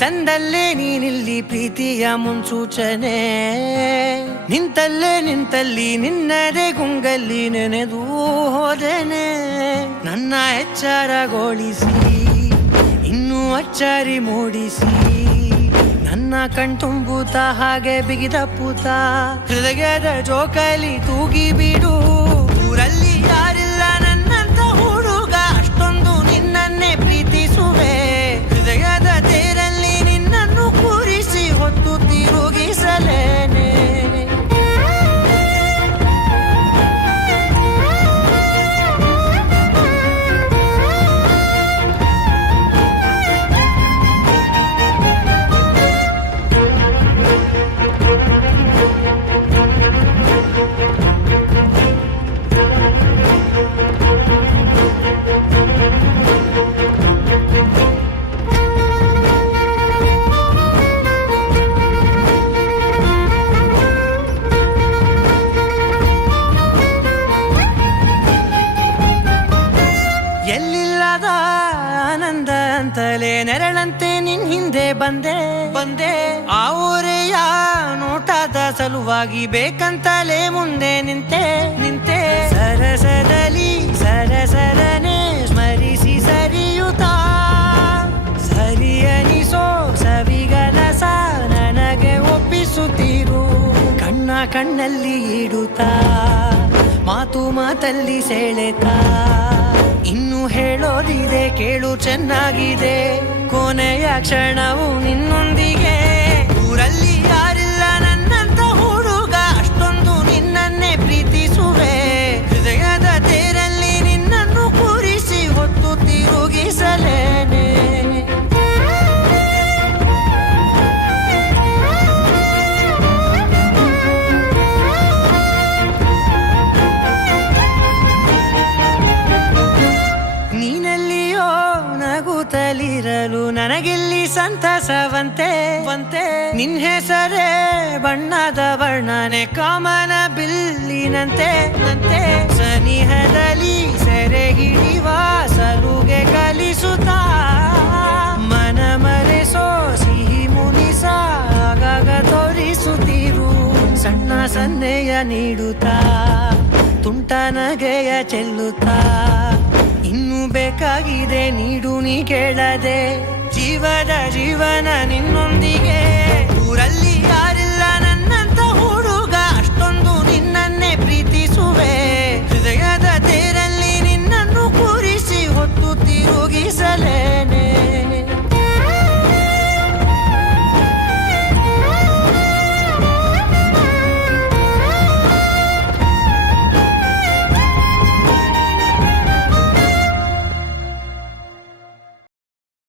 ತಂದಲ್ಲೇ ನೀನಿಲ್ಲಿ ಪ್ರೀತಿಯ ಮುನ್ಸೂಚನೆ, ನಿಂತಲ್ಲಿ ನಿನ್ನದೇ ಗುಂಗಲ್ಲಿ ನೆನೆದು ಹೋದೆನೆ. ನನ್ನ ಎಚ್ಚರಗೊಳಿಸಿ ಇನ್ನೂ ಅಚ್ಚರಿ ಮೂಡಿಸಿ, ನನ್ನ ಕಣ್ತುಂಬುತ್ತ ಹಾಗೆ ಬಿಗಿದಪ್ಪುತ್ತ ಹೃದಯದ ಜೋಕಾಲಿ ತೂಗಿ ಬಿಡು. ಊರಲ್ಲಿ ಯಾರಿಲ್ಲ ನನ್ನಂತ ಹುಡುಗ, ಅಷ್ಟೊಂದು ನಿನ್ನನ್ನೇ ಪ್ರೀತಿಸುವೆ. ಹೃದಯದ ತೇರಲ್ಲಿ ನಿನ್ನನ್ನು ಕೂರಿಸಿ ಹೊತ್ತು ತಿರುಗಿಸಲೇನೆ. ಎಲ್ಲಿಲ್ಲದ ಆನಂದ ಅಂತಲೇ ನೆರಳಂತೆ ನಿನ್ ಹಿಂದೆ ಬಂದೆ. ಆ ಊರೆಯ ನೋಟದ ಸಲುವಾಗಿ ಬೇಕಂತಲೇ ಮುಂದೆ ನಿಂತೆ. ಸರಸದಲ್ಲಿ ಸರಸರನೆ ಸ್ಮರಿಸಿ ಸರಿಯುತ್ತಾ, ಸರಿಯನಿಸೋ ಸವಿಗನಸ ನನಗೆ ಒಪ್ಪಿಸುತ್ತೀರು. ಕಣ್ಣಲ್ಲಿ ಇಡುತ್ತಾ, ಮಾತಲ್ಲಿ ಸೆಳೆತಾ, ಇನ್ನು ಹೇಳೋದಿದೆ ಕೇಳು ಚೆನ್ನಾಗಿದೆ. ಕೊನೆಯ ಕ್ಷಣವು ನಿನ್ನೊಂದಿಗೆ. ಊರಲ್ಲಿ ಯಾರಿಲ್ಲ ನನ್ನಂತ ಹುಡುಗ, ಅಷ್ಟೊಂದು ನಿನ್ನನ್ನೇ ಪ್ರೀತಿಸುವೆ. ಹೃದಯದ ತೇರಲ್ಲಿ ನಿನ್ನನ್ನು ಕೂರಿಸಿ ಹೊತ್ತು ತಿರುಗಿಸಲೇನೆ. ನೀನೆಲ್ಲಿಯೋ ನಗುತ್ತಲಿರಲು ನನಗೆಲ್ಲಿ ಸಂತಸವಂತೆ. ನಿನ್ ಹೆಸರೇ ಬಣ್ಣದ ವರ್ಣನೆ ಕಾಮನ ಬಿಲ್ಲಿನಂತೆ. ಸನಿಹದಲ್ಲಿ ಸೆರೆ ಹಿಡಿಯುವ ಸಲುಗೆ ಕಲಿಸುತ್ತಾ, ಮನ ಮರೆಸೋ ಸಿಹಿ ಮುನಿಸ ಆಗಾಗ ತೋರಿಸುತ್ತೀರು. ಸಣ್ಣ ಸನ್ನೆಯ ನೀಡುತ್ತಾ, ತುಂಟ ನಗೆಯ ಚೆಲ್ಲುತ್ತಾ, ಇನ್ನು ಬೇಕಾಗಿದೆ ನೀಡು ನೀ ಕೇಳದೆ. ಜೀವನ ನಿನ್ನೊಂದಿಗೆ.